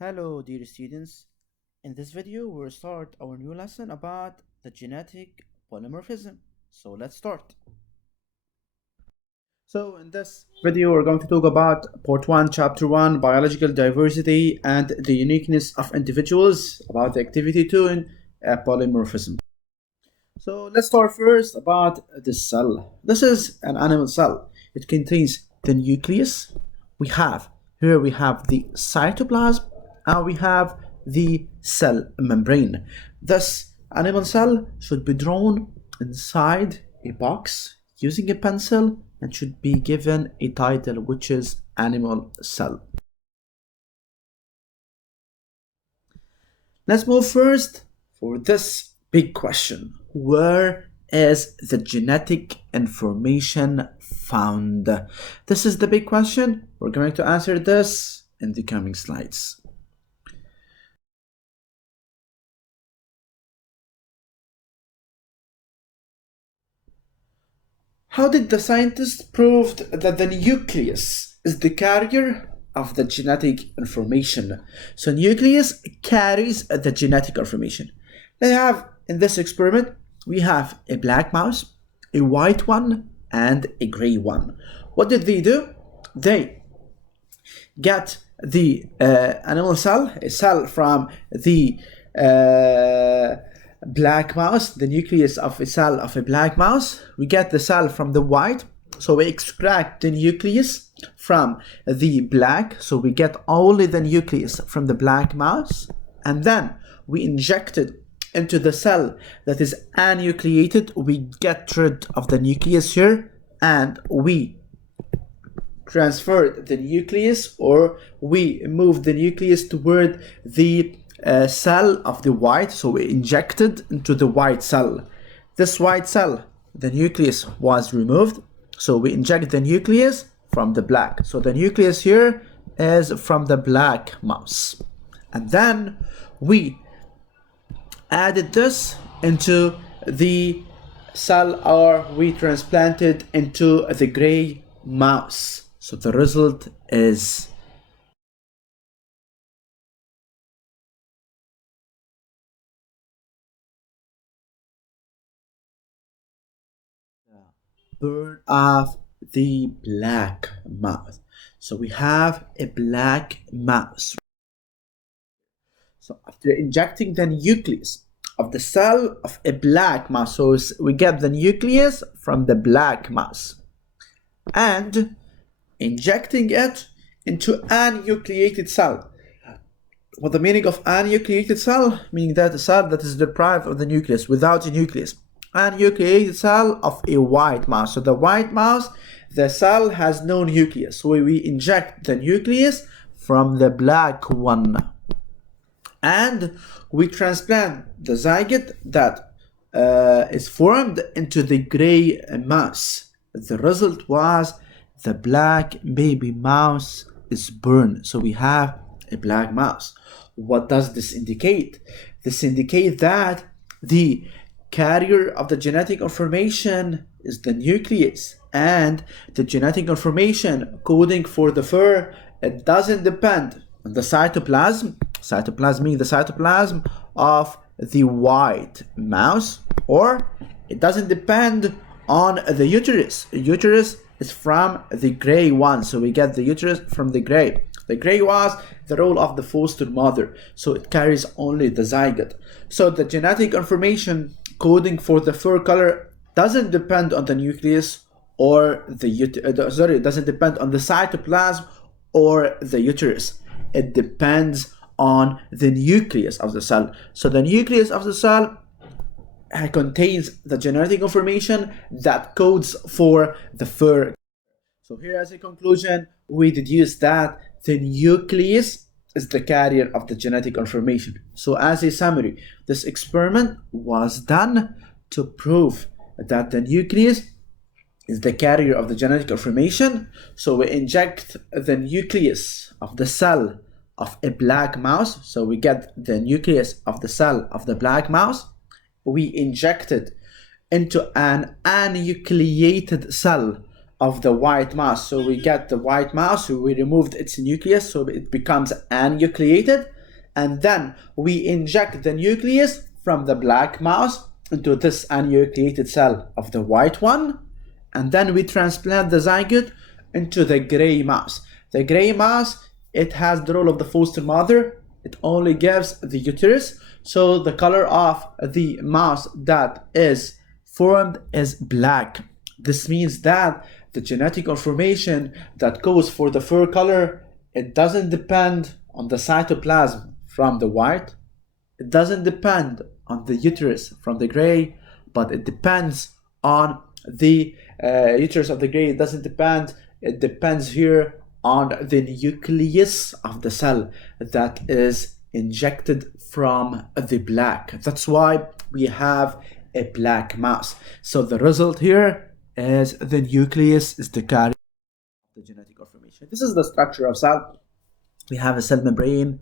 Hello dear students, in this video we'll start our new lesson about the genetic polymorphism. So let's start. So in this video we're going to talk about part 1, chapter 1, biological diversity and the uniqueness of individuals, about the activity 2 in polymorphism. So let's start first about the cell. This is an animal cell. It contains the nucleus. We have the cytoplasm and we have the cell membrane. This animal cell should be drawn inside a box using a pencil and should be given a title, which is animal cell. Let's move first for this big question. Where is the genetic information found? This is the big question. We're going to answer this in the coming slides. How did the scientists prove that the nucleus is the carrier of the genetic information? So nucleus carries the genetic information. They have, in this experiment, we have a black mouse, a white one, and a gray one. What did they do? They get the animal cell, a cell from the black mouse, the nucleus of a cell of a black mouse. We get the cell from the white, so we extract the nucleus from the black, so we get only the nucleus from the black mouse, and then we inject it into the cell that is anucleated. We get rid of the nucleus here and we transfer the nucleus, or we move the nucleus toward the cell of the white, so we injected into the white cell. This white cell, the nucleus was removed, so we inject the nucleus from the black. So the nucleus here is from the black mouse, and then we added this into the cell, or we transplanted into the gray mouse. So the result is bird of the black mouse. So we have a black mouse. So after injecting the nucleus of the cell of a black mouse, so we get the nucleus from the black mouse and injecting it into an enucleated cell. What the meaning of anucleated cell? Meaning that a cell that is deprived of the nucleus, without a nucleus. Anucleated cell of a white mouse. So the white mouse, the cell has no nucleus. So we inject the nucleus from the black one. And we transplant the zygote that is formed into the gray mouse. The result was the black baby mouse is born. So we have a black mouse. What does this indicate? This indicates that the carrier of the genetic information is the nucleus, and the genetic information coding for the fur, it doesn't depend on the cytoplasm. Cytoplasm means the cytoplasm of the white mouse, or it doesn't depend on the uterus. The uterus is from the gray one, so we get the uterus from the gray. The gray was the role of the foster mother, so it carries only the zygote. So the genetic information coding for the fur color doesn't depend on the nucleus or it doesn't depend on the cytoplasm or the uterus. It depends on the nucleus of the cell. So the nucleus of the cell contains the genetic information that codes for the fur. So here, as a conclusion, we deduce that the nucleus is the carrier of the genetic information. So as a summary, this experiment was done to prove that the nucleus is the carrier of the genetic information. So we inject the nucleus of the cell of a black mouse. So we get the nucleus of the cell of the black mouse. We inject it into an anucleated cell of the white mouse. So we get the white mouse, we removed its nucleus, so it becomes anucleated, and then we inject the nucleus from the black mouse into this anucleated cell of the white one, and then we transplant the zygote into the gray mouse. The gray mouse, it has the role of the foster mother. It only gives the uterus, so the color of the mouse that is formed is black. This means that the genetic information that goes for the fur color, it doesn't depend on the cytoplasm from the white, it doesn't depend on the uterus from the gray, but it depends on the uterus of the gray. It doesn't depend, it depends here on the nucleus of the cell that is injected from the black. That's why we have a black mouse. So the result here is the nucleus is the carrier of the genetic information. This is the structure of cell. We have a cell membrane.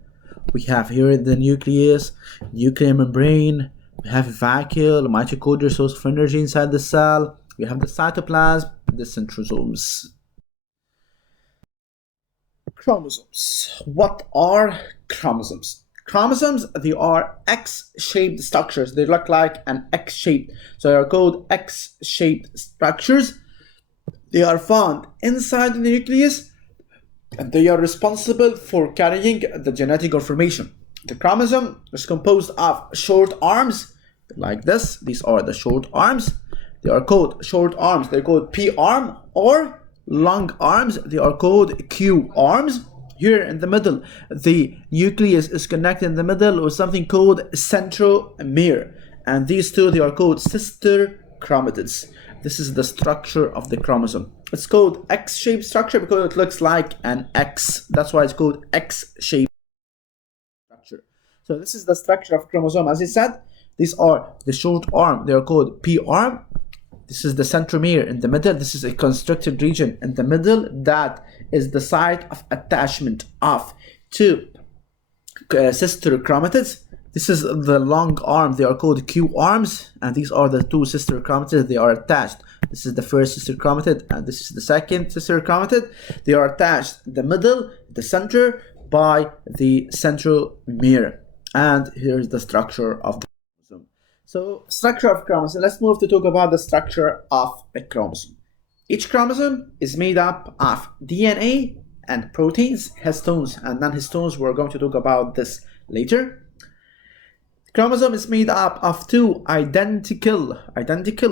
We have here the nucleus, nuclear membrane. We have a vacuole, mitochondrial source of energy inside the cell. We have the cytoplasm, the centrosomes. Chromosomes. What are chromosomes? Chromosomes, they are X-shaped structures. They look like an X shape. So they are called X-shaped structures. They are found inside the nucleus, and they are responsible for carrying the genetic information. The chromosome is composed of short arms, like this. These are the short arms. They are called short arms. They're called P arm, or long arms. They are called Q arms. Here in the middle, the nucleus is connected in the middle with something called centromere. And these two, they are called sister chromatids. This is the structure of the chromosome. It's called X-shaped structure because it looks like an X. That's why it's called X-shaped structure. So this is the structure of chromosome. As I said, these are the short arm. They are called P arm. This is the centromere in the middle. This is a constricted region in the middle. That is the site of attachment of two sister chromatids. This is the long arm. They are called Q arms, and these are the two sister chromatids. They are attached. This is the first sister chromatid, and this is the second sister chromatid. They are attached in the middle, the center, by the centromere. And here's the structure of the chromosome. So, structure of chromosome. Let's move to talk about the structure of a chromosome. Each chromosome is made up of DNA and proteins, histones and non-histones. We're going to talk about this later. Chromosome is made up of two identical,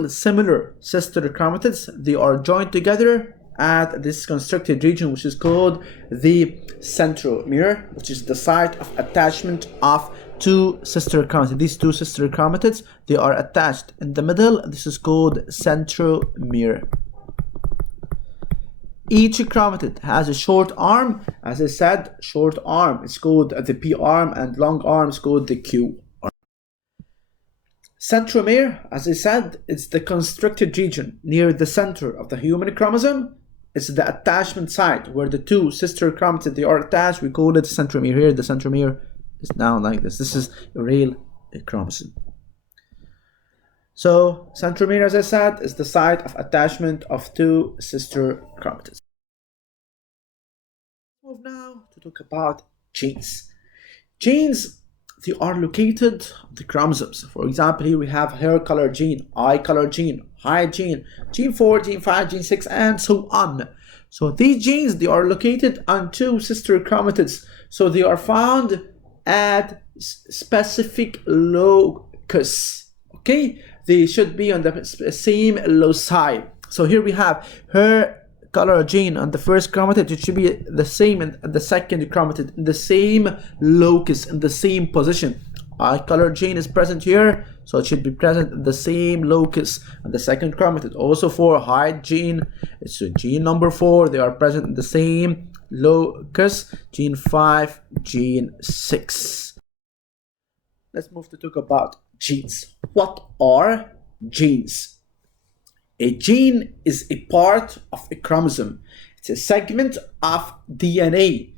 similar sister chromatids. They are joined together at this constricted region, which is called the centromere, which is the site of attachment of two sister chromatids. These two sister chromatids, they are attached in the middle. This is called centromere. Each chromatid has a short arm. As I said, short arm is called the P arm, and long arm is called the Q arm. Centromere, as I said, it's the constricted region near the center of the human chromosome. It's the attachment site where the two sister chromatids, they are attached. We call it centromere. Here the centromere is now like this. This is a real chromosome. So centromere, as I said, is the site of attachment of two sister chromatids. Move now to talk about genes. Genes, they are located on the chromosomes. For example, here we have hair color gene, eye color gene, height gene, gene 4, gene 5, gene 6, and so on. So these genes, they are located on two sister chromatids. So they are found at specific locus. Okay, they should be on the same loci. So here we have hair color gene on the first chromatid. It should be the same in the second chromatid, in the same locus, in the same position. Eye color gene is present here, so it should be present in the same locus on the second chromatid. Also for height gene, it's gene number 4. They are present in the same locus. Gene 5, gene 6. Let's move to talk about genes. What are genes? A gene is a part of a chromosome. It's a segment of DNA.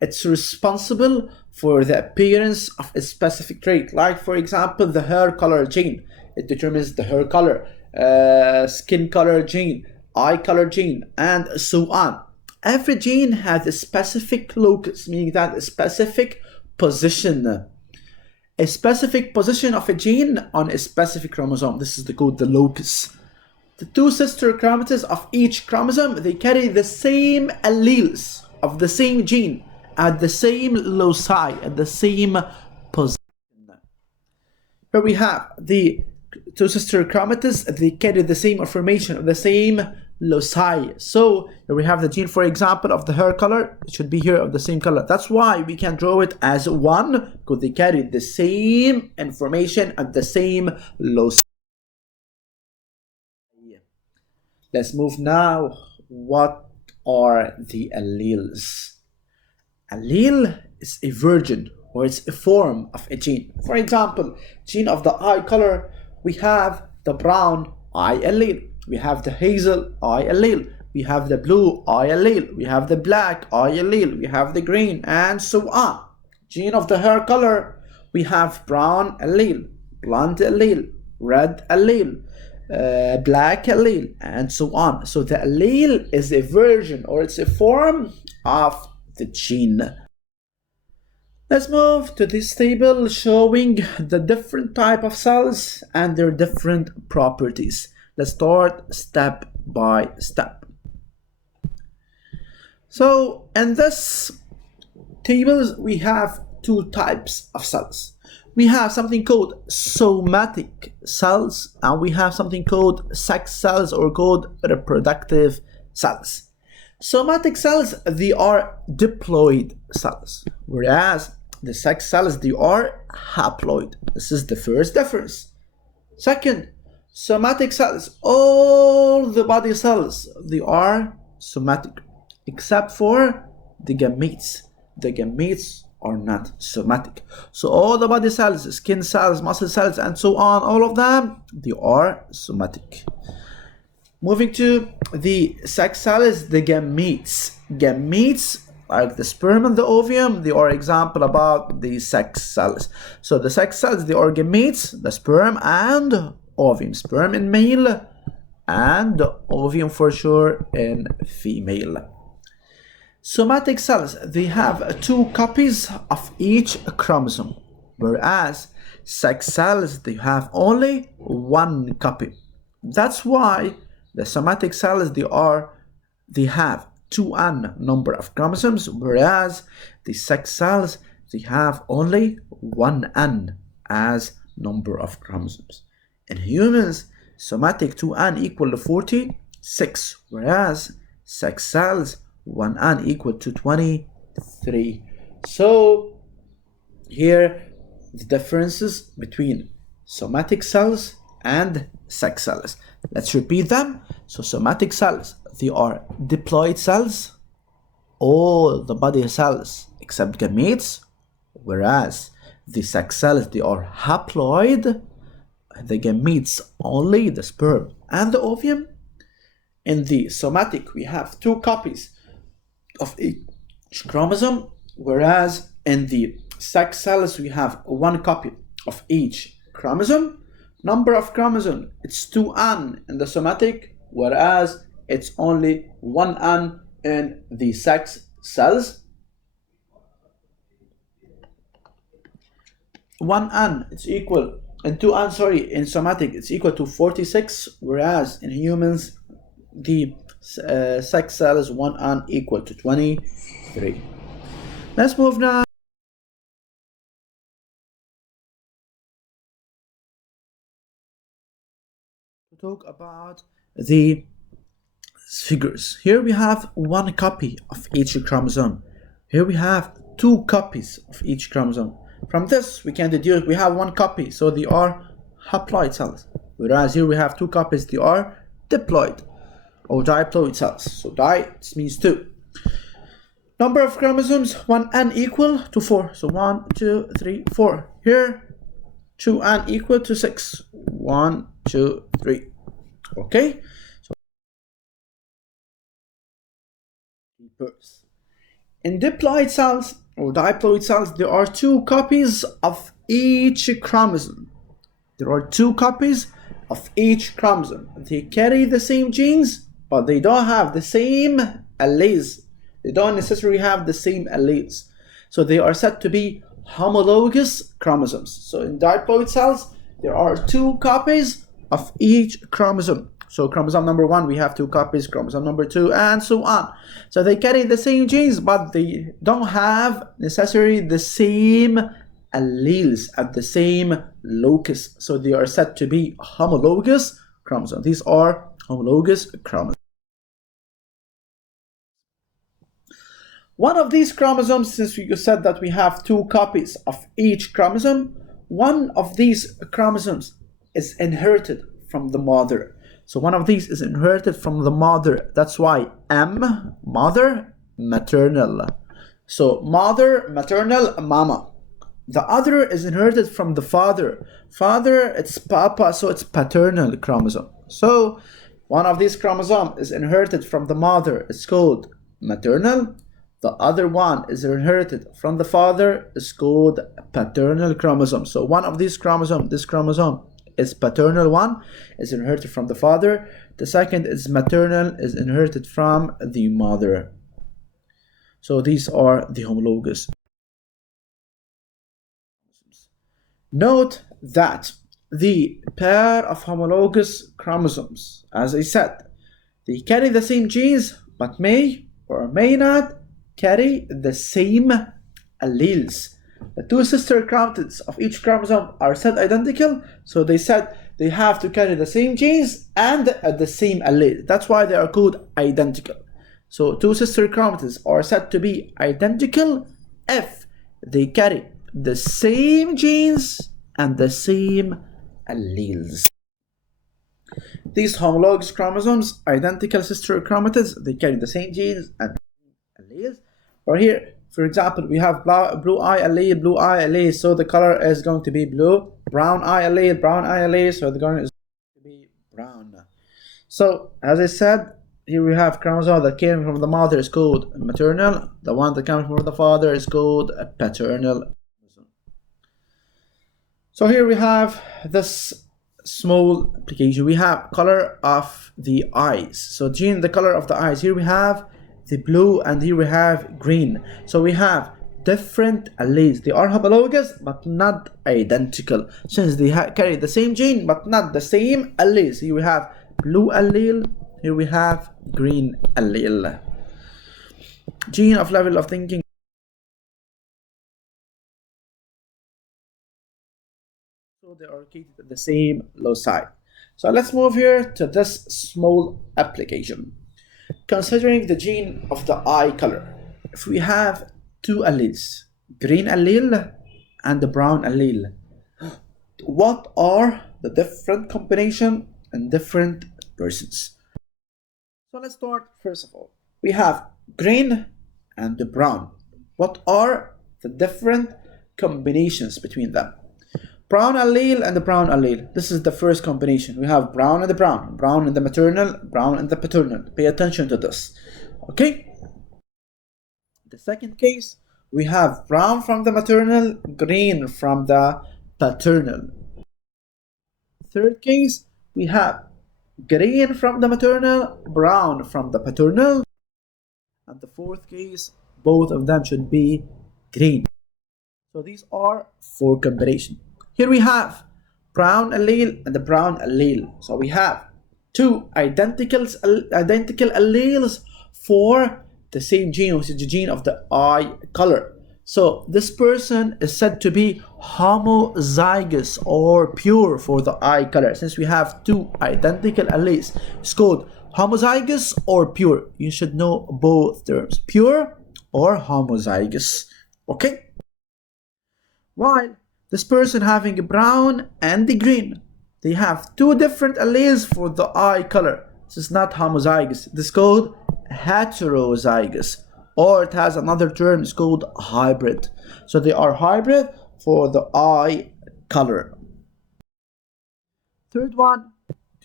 It's responsible for the appearance of a specific trait. Like, for example, the hair color gene. It determines the hair color. Skin color gene. eye color gene, and so on. Every gene has a specific locus, meaning that a specific position. A specific position of a gene on a specific chromosome. This is called the locus. The two sister chromatin of each chromosome, they carry the same alleles of the same gene at the same loci, at the same position. Here we have the two sister chromatids, they carry the same information of the same loci. So here we have the gene, for example, of the hair color. It should be here of the same color. That's why we can draw it as one, because they carry the same information at the same loci. Let's move now. What are the alleles? Allele is a version, or it's a form of a gene. For example, gene of the eye color, we have the brown eye allele, we have the hazel eye allele, we have the blue eye allele, we have the black eye allele, we have the green, and so on. Gene of the hair color, we have brown allele, blonde allele, red allele, black allele, and so on. So the allele is a version, or it's a form of the gene. Let's move to this table showing the different type of cells and their different properties. Let's start step by step. So in this table we have two types of cells. We have something called somatic cells, and we have something called sex cells, or called reproductive cells. Somatic cells, they are diploid cells, whereas the sex cells, they are haploid. This is the first difference. Second, somatic cells, all the body cells, they are somatic, except for the gametes. The gametes are not somatic. So all the body cells, skin cells, muscle cells, and so on, all of them, they are somatic. Moving to the sex cells, the gametes. Gametes, like the sperm and the ovum, they are example about the sex cells. So the sex cells, they are gametes, the sperm and ovum. Sperm in male and the ovum for sure in female. Somatic cells, they have two copies of each chromosome, whereas sex cells, they have only one copy. That's why the somatic cells, they have 2n number of chromosomes, whereas the sex cells, they have only 1n as number of chromosomes. In humans, somatic 2n equal to 46, whereas sex cells 1n equal to 23. So here the differences between somatic cells and sex cells. Let's repeat them. So somatic cells, they are diploid cells, all the body cells except gametes, whereas the sex cells, they are haploid, the gametes only the sperm and the ovum. In the somatic, we have two copies of each chromosome, whereas in the sex cells, we have one copy of each chromosome. Number of chromosomes, it's 2n in the somatic, whereas it's only 1n in the sex cells. 1n, it's equal, and 2n, sorry, in somatic, it's equal to 46, whereas in humans, the sex cells 1n equal to 23. Let's move now to talk about the figures. Here we have one copy of each chromosome. Here we have two copies of each chromosome. From this we can deduce we have one copy, so they are haploid cells, whereas here we have two copies, they are diploid or diploid cells. So di means two. Number of chromosomes, 1n equal to 4. So 1, 2, 3, 4. Here 2n equal to 6. 1, 2, 3. Okay. So in diploid cells or diploid cells, there are two copies of each chromosome. There are two copies of each chromosome. They carry the same genes, but they don't have the same alleles. They don't necessarily have the same alleles. So they are said to be homologous chromosomes. So in diploid cells, there are 2 copies of each chromosome. So chromosome number 1, we have 2 copies, chromosome number 2, and so on. So they carry the same genes, but they don't have necessarily the same alleles at the same locus. So they are said to be homologous chromosomes. These are homologous chromosomes. One of these chromosomes, since we said that we have 2 copies of each chromosome, one of these chromosomes is inherited from the mother. So one of these is inherited from the mother. That's why M, mother, maternal. So mother, maternal, mama. The other is inherited from the father. Father, it's papa, so it's paternal chromosome. So one of these chromosomes is inherited from the mother. It's called maternal. The other one is inherited from the father. It's called paternal chromosome. So one of these chromosomes, this chromosome is paternal one, is inherited from the father. The second is maternal, is inherited from the mother. So these are the homologous. Note that the pair of homologous chromosomes, as I said, they carry the same genes, but may or may not carry the same alleles. The 2 sister chromatids of each chromosome are said identical, so they said they have to carry the same genes and the same allele. That's why they are called identical. So 2 sister chromatids are said to be identical if they carry the same genes and the same alleles. These homologous chromosomes, identical sister chromatids, they carry the same genes and alleles. Or here, for example, we have blue eye allele, so the color is going to be blue. Brown eye allele, so the color is going to be brown. So, as I said, here we have chromosome that came from the mother is called maternal. The one that comes from the father is called paternal. So here we have this small application. We have color of the eyes. So gene, the color of the eyes. Here we have the blue and here we have green. So we have different alleles. They are homologous but not identical, since they carry the same gene but not the same alleles. Here we have blue allele, here we have green allele. Gene of level of thinking. So they are located at the same loci. So let's move here to this small application. Considering the gene of the eye color, if we have 2 alleles, green allele and the brown allele, what are the different combination in different persons? So let's start first of all. We have green and the brown. What are the different combinations between them? Brown allele and the brown allele. This is the first combination. We have brown and the brown. Brown and the maternal, brown and the paternal. Pay attention to this. Okay? The second case, we have brown from the maternal, green from the paternal. Third case, we have green from the maternal, brown from the paternal. And the fourth case, both of them should be green. So these are 4 combinations. Here we have brown allele and the brown allele. So we have 2 identical alleles for the same gene, which is the gene of the eye color. So this person is said to be homozygous or pure for the eye color. Since we have 2 identical alleles, it's called homozygous or pure. You should know both terms, pure or homozygous. Okay? While this person having a brown and the green, they have 2 different alleles for the eye color. This is not homozygous. This is called heterozygous, or it has another term, it's called hybrid. So they are hybrid for the eye color. Third one,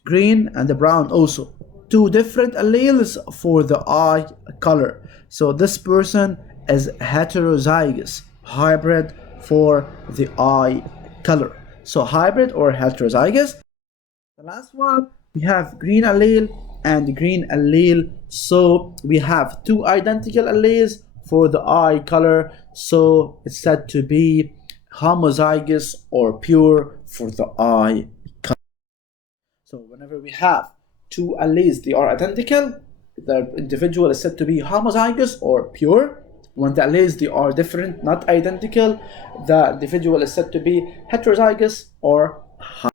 green and the brown also. 2 different alleles for the eye color. So this person is heterozygous, hybrid for the eye color. So hybrid or heterozygous. The last one, we have green allele and green allele. So we have two identical alleles for the eye color, so it's said to be homozygous or pure for the eye color. So whenever we have two alleles, they are identical, the individual is said to be homozygous or pure. When the alleles they are different, not identical, the individual is said to be heterozygous or hybrid.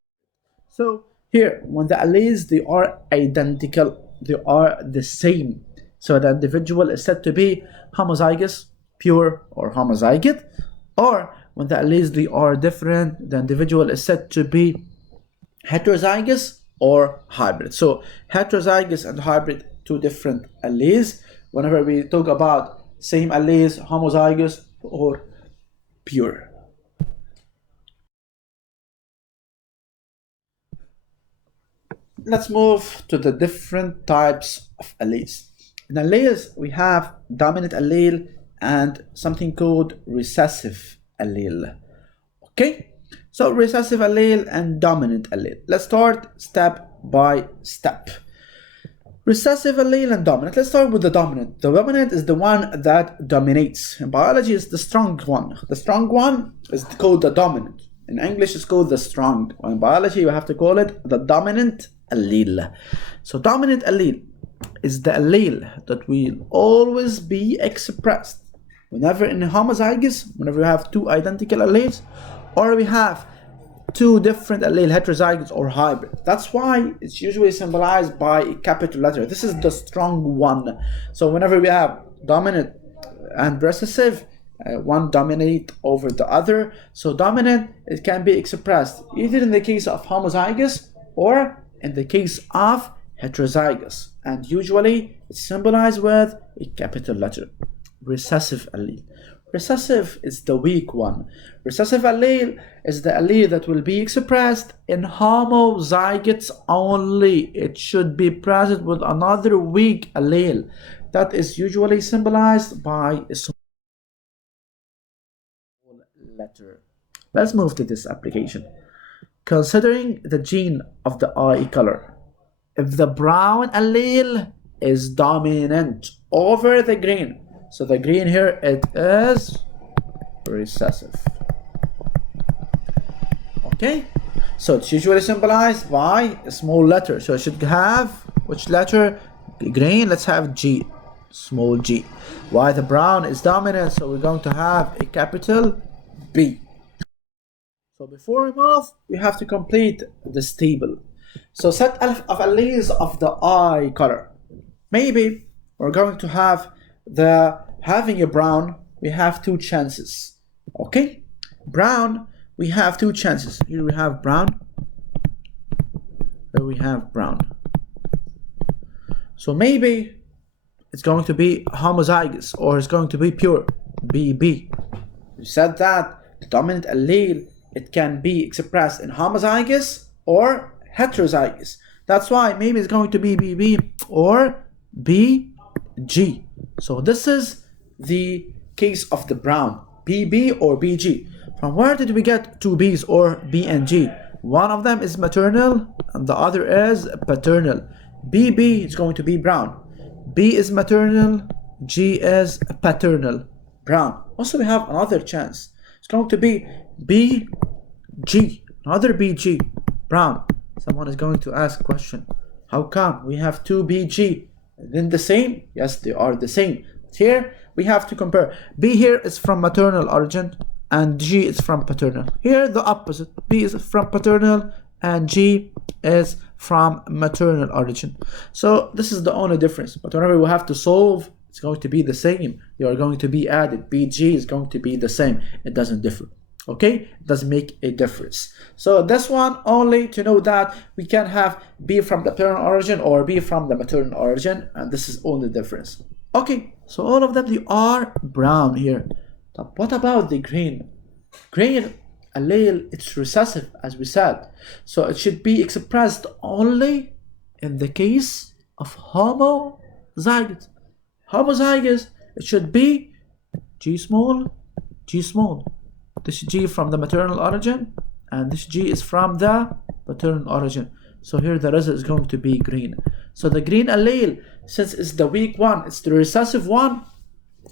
So here, when the alleles they are identical, they are the same, so the individual is said to be homozygous, pure, or homozygote. Or when the alleles they are different, the individual is said to be heterozygous or hybrid. So heterozygous and hybrid, two different alleles. Whenever we talk about same alleles, homozygous or pure. Let's move to the different types of alleles. In alleles, we have dominant allele and something called recessive allele. Okay, so recessive allele and dominant allele. Let's start step by step. Recessive allele and dominant. Let's start with the dominant. The dominant is the one that dominates. In biology, it's the strong one. The strong one is called the dominant. In English, it's called the strong. In biology, you have to call it the dominant allele. So dominant allele is the allele that will always be expressed whenever in homozygous, whenever we have two identical alleles, or we have two different allele, heterozygous or hybrid. That's why it's usually symbolized by a capital letter. This is the strong one. So whenever we have dominant and recessive, one dominate over the other. So dominant, it can be expressed either in the case of homozygous or in the case of heterozygous, and usually it's symbolized with a capital letter. Recessive allele. Recessive is the weak one. Recessive allele is the allele that will be expressed in homozygotes only. It should be present with another weak allele that is usually symbolized by a small letter. Let's move to this application. Considering the gene of the eye color, if the brown allele is dominant over the green, so the green here, it is recessive. Okay, so it's usually symbolized by a small letter. So it should have which letter? Green, let's have G, small g. Why the brown is dominant, so we're going to have a capital B. So before we move, we have to complete this table. So set of alleles of the eye color. Maybe we're going to have having a brown, we have two chances. Okay, brown, we have two chances. Here we have brown, here we have brown. So maybe it's going to be homozygous or it's going to be pure, BB. We said that the dominant allele, it can be expressed in homozygous or heterozygous. That's why maybe it's going to be BB or BG. So this is the case of the brown, BB or BG. From where did we get two B's or B and G? One of them is maternal and the other is paternal. BB is going to be brown, B is maternal, G is paternal, brown. Also we have another chance. It's going to be BG, another BG, brown. Someone is going to ask a question. How come we have two BG? Then the same? Yes, they are the same. But here we have to compare. B here is from maternal origin and G is from paternal. Here the opposite. B is from paternal and G is from maternal origin. So this is the only difference. But whenever we have to solve, it's going to be the same. They are going to be added. BG is going to be the same. It doesn't differ. Okay, it doesn't make a difference. So this one only to know that we can have B from the paternal origin or B from the maternal origin, and this is only difference. Okay, so all of them, they are brown here. But what about the green? Green allele, it's recessive as we said, so it should be expressed only in the case of homozygous. Homozygous, it should be G small, G small. This G from the maternal origin and this G is from the paternal origin. So here the result is going to be green. So the green allele, since it's the weak one, it's the recessive one,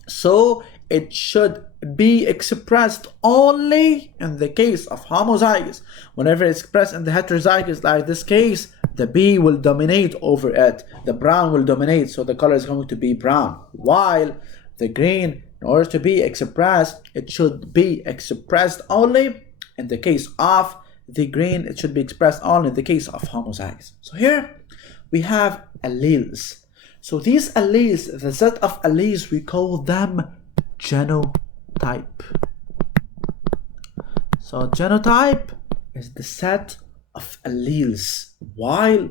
so it should be expressed only in the case of homozygous. Whenever it's expressed in the heterozygous, like this case, the B will dominate over it. The brown will dominate, so the color is going to be brown. While the green, in order to be expressed, it should be expressed only in the case of the green. It should be expressed only in the case of homozygous. So here we have alleles. So these alleles, the set of alleles, we call them genotype. So genotype is the set of alleles, while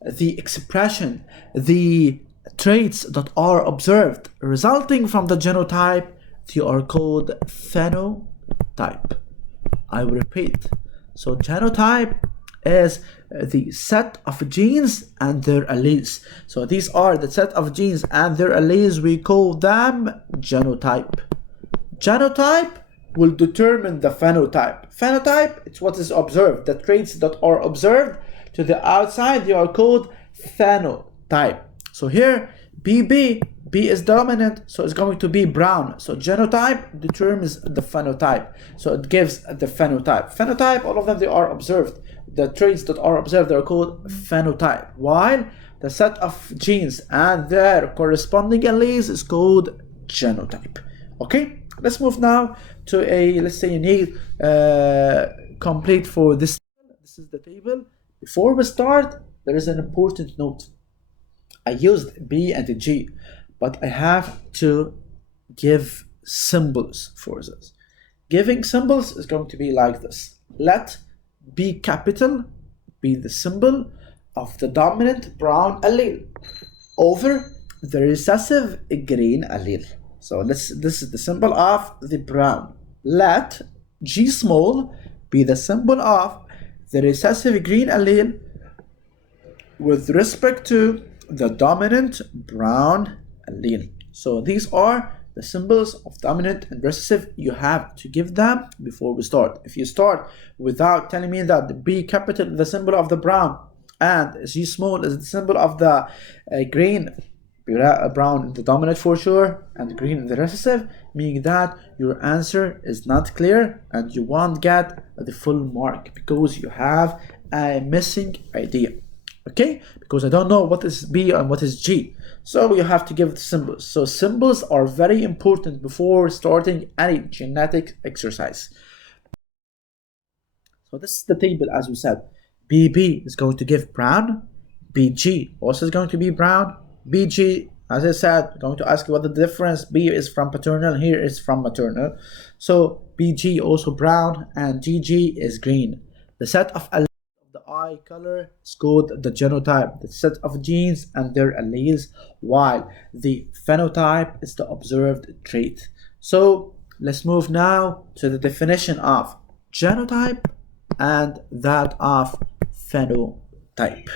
the expression, the traits that are observed resulting from the genotype, they are called phenotype. I will repeat. So genotype is the set of genes and their alleles. So these are the set of genes and their alleles, we call them genotype. Genotype will determine the phenotype. Phenotype, it's what is observed. The traits that are observed to the outside, they are called phenotype. So here, B is dominant, so it's going to be brown. So genotype determines the phenotype. So it gives the phenotype. Phenotype, all of them, they are observed. The traits that are observed, they are called phenotype. While the set of genes and their corresponding alleles is called genotype. Okay, let's move now to a, let's say, you need complete for this. This is the table. Before we start, there is an important note. I used B and G, but I have to give symbols for this. Giving symbols is going to be like this. Let B capital be the symbol of the dominant brown allele over the recessive green allele. So this is the symbol of the brown. Let G small be the symbol of the recessive green allele with respect to the dominant brown allele. So these are the symbols of dominant and recessive. You have to give them before we start. If you start without telling me that the B capital is the symbol of the brown and G small is the symbol of the green, brown the dominant for sure and green the recessive, meaning that your answer is not clear and you won't get the full mark because you have a missing idea. Okay, because I don't know what is B and what is G, so you have to give the symbols. So symbols are very important before starting any genetic exercise. So this is the table as we said. BB is going to give brown, BG also is going to be brown, BG, as I said, I'm going to ask you what the difference. B is from paternal, here is from maternal. So BG also brown and GG is green. The set of alleles of the eye color is called the genotype, the set of genes and their alleles, while the phenotype is the observed trait. So let's move now to the definition of genotype and that of phenotype.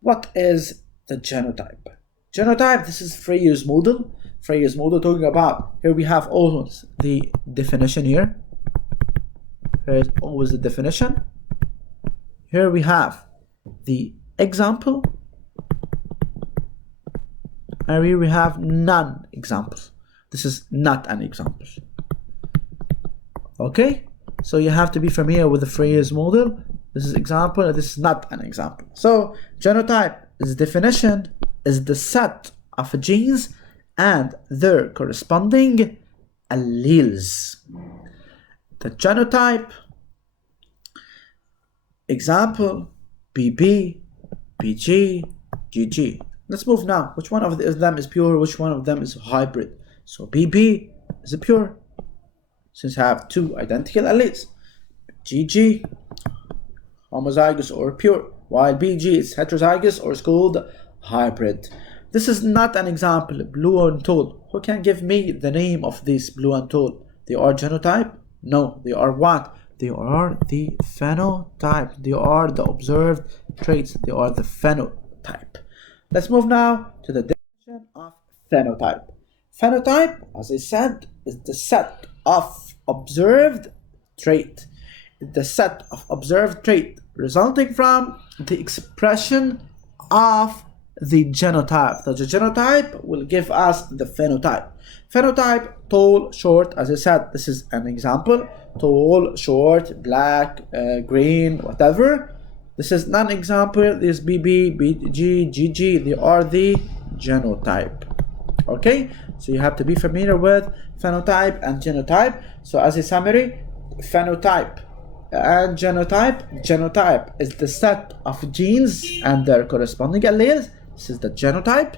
What is the genotype? Genotype, this is Freyr's model. Freyr's model talking about, here we have always the definition here. Here is always the definition. Here we have the example. And here we have non-example. This is not an example. Okay? So you have to be familiar with the Freyr's model. This is example, and this is not an example. So genotype is definition is the set of genes and their corresponding alleles. The genotype example BB, BG, GG. Let's move now. Which one of them is pure? Which one of them is hybrid? So BB is pure, since I have two identical alleles. GG, homozygous or pure, while BG is heterozygous or is called hybrid. This is not an example. Blue and tall. Who can give me the name of this blue and tall? They are genotype? No, they are what? They are the phenotype. They are the observed traits. They are the phenotype. Let's move now to the definition of phenotype. Phenotype, as I said, is the set of observed trait. The set of observed trait resulting from the expression of the genotype. So the genotype will give us the phenotype. Phenotype, tall, short, as I said, this is an example. Tall, short, black, green, whatever. This is non-example. This BB, BG, GG, they are the genotype. Okay, so you have to be familiar with phenotype and genotype. So as a summary, phenotype and genotype. Genotype is the set of genes and their corresponding alleles. This is the genotype.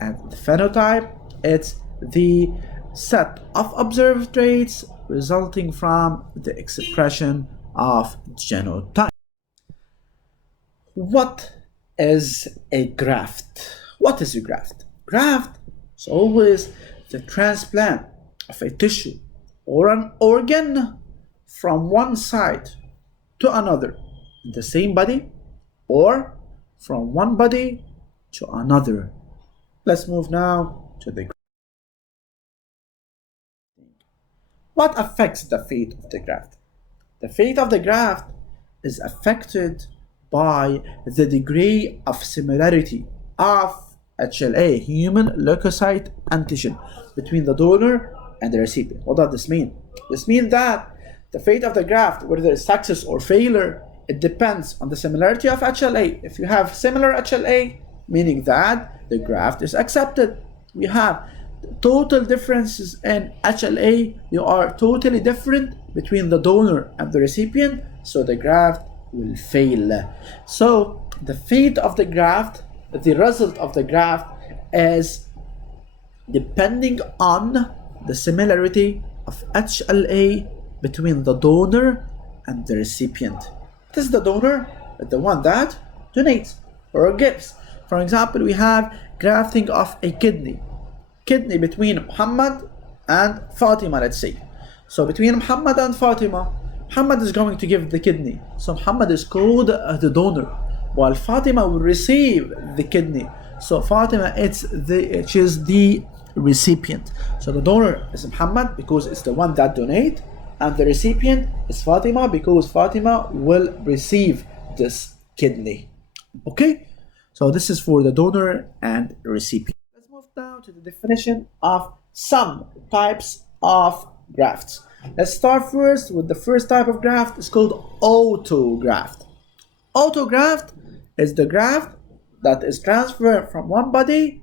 And the phenotype, it's the set of observed traits resulting from the expression of genotype. What is a graft? What is a graft? Graft is always the transplant of a tissue or an organ from one side to another in the same body, or from one body to another. Let's move now to the graft. What affects the fate of the graft? The fate of the graft is affected by the degree of similarity of HLA, human leukocyte antigen, between the donor and the recipient. What does this mean? This means that the fate of the graft, whether it's success or failure, it depends on the similarity of HLA. If you have similar HLA, meaning that the graft is accepted. We have total differences in HLA, they are totally different between the donor and the recipient, so the graft will fail. So the fate of the graft, the result of the graft, is depending on the similarity of HLA between the donor and the recipient. This is the donor, the one that donates or gives. For example, we have grafting of a kidney between Muhammad and Fatima, let's say. So between Muhammad and Fatima, Muhammad is going to give the kidney. So Muhammad is called the donor, while Fatima will receive the kidney. So Fatima, she is the recipient. So the donor is Muhammad because it's the one that donates, and the recipient is Fatima because Fatima will receive this kidney. Okay? So this is for the donor and recipient. Let's move now to the definition of some types of grafts. Let's start first with the first type of graft. It's called autograft. Autograft is the graft that is transferred from one body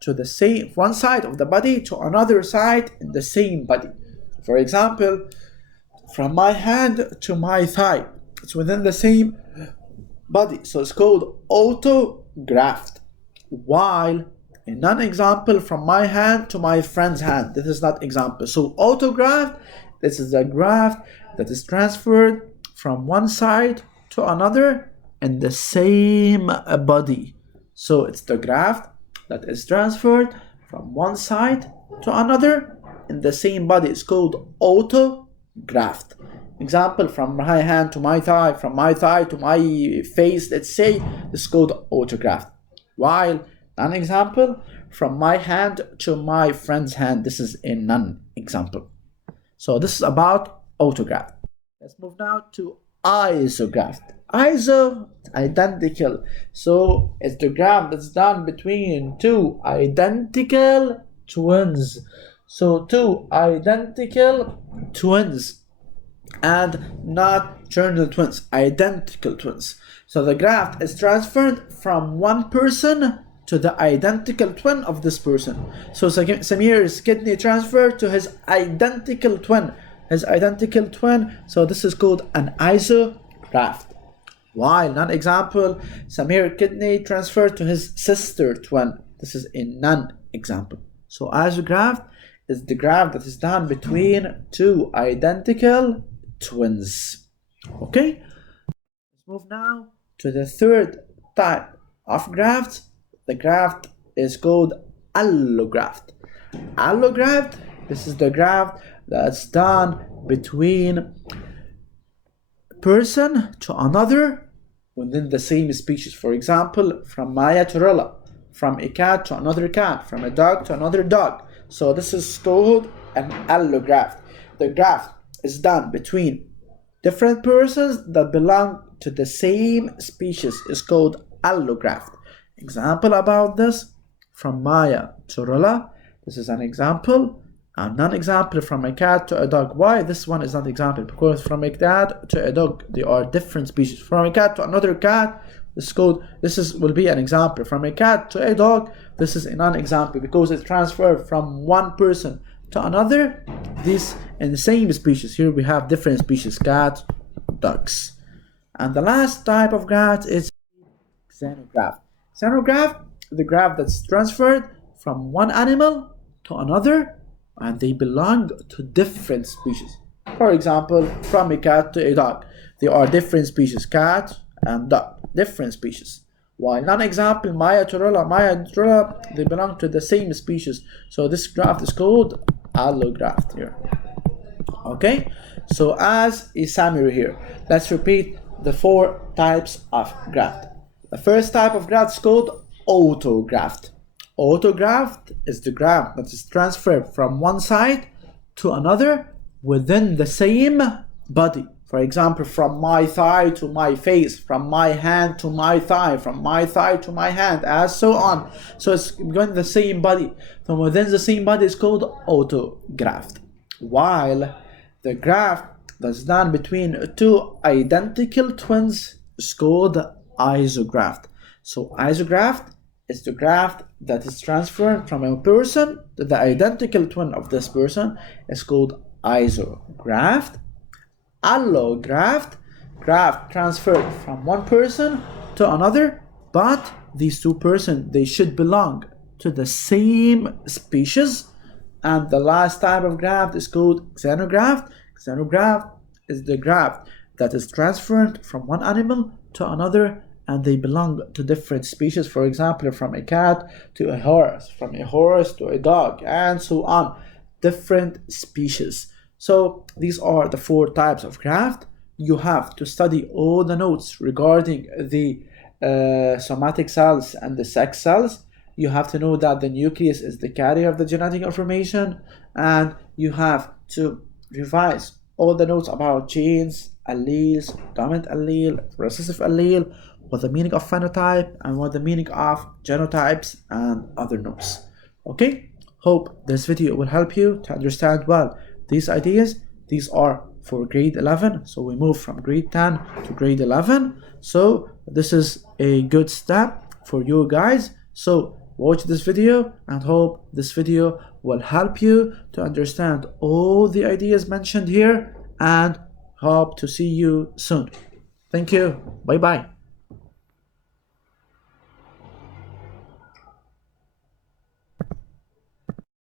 to the same one side of the body to another side in the same body. For example, from my hand to my thigh, it's within the same body, so it's called autograft. While a non-example, from my hand to my friend's hand, this is not example. So autograft, this is a graft that is transferred from one side to another in the same body. So it's the graft that is transferred from one side to another in the same body. It's called autograft. Example, from my hand to my thigh, from my thigh to my face, let's say, this is called autograft. While non-example, from my hand to my friend's hand, this is a non-example. So this is about autograft. Let's move now to isograft. Iso, identical. So it's the graft that's done between two identical twins. So two identical twins, and not fraternal twins, identical twins. So the graft is transferred from one person to the identical twin of this person. So Samir's kidney transferred to his identical twin. So this is called an isograft. While non-example, Samir's kidney transferred to his sister twin. This is a non-example. So isograft is the graft that is done between two identical twins. Okay? Let's move now to the third type of graft. The graft is called allograft. Allograft, this is the graft that's done between person to another within the same species. For example, from Maya to Rilla, from a cat to another cat, from a dog to another dog. So this is called an allograft. The graft is done between different persons that belong to the same species. Is called allograft. example about this from Maya to Rilla. This is an example, and non-example from a cat to a dog. Why this one is not example? Because from a cat to a dog, they are different species. From a cat to another cat, will be an example. From a cat to a dog, this is a non-example because it transferred from one person to another. This in the same species. Here we have different species, cat, dogs. And the last type of graft is xenograft. Xenograft, the graft that's transferred from one animal to another, and they belong to different species. For example, from a cat to a dog, they are different species, cat and dog, different species. While non-example, Maya to Rilla, they belong to the same species. So this graft is called allograft here. Okay, so as a summary here, let's repeat the 4 types of graft. The first type of graft is called autograft. Autograft is the graft that is transferred from one side to another within the same body. For example, from my thigh to my face, from my hand to my thigh, from my thigh to my hand, as so on. So it's going the same body. From within the same body is called autograft. While the graft that's done between 2 identical twins is called isograft. So isograft is the graft that is transferred from a person to the identical twin of this person is called isograft. Allograft, graft transferred from one person to another, but these 2 persons, they should belong to the same species. And the last type of graft is called xenograft. Xenograft is the graft that is transferred from one animal to another, and they belong to different species. For example, from a cat to a horse, from a horse to a dog, and so on. Different species. So these are the 4 types of graft. You have to study all the notes regarding the somatic cells and the sex cells. You have to know that the nucleus is the carrier of the genetic information, and you have to revise all the notes about genes, alleles, dominant allele, recessive allele, what the meaning of phenotype, and what the meaning of genotypes, and other notes. Okay, hope this video will help you to understand well these ideas. These are for grade 11, so we move from grade 10 to grade 11. So this is a good step for you guys. So watch this video and hope this video will help you to understand all the ideas mentioned here, and hope to see you soon. Thank you. Bye bye.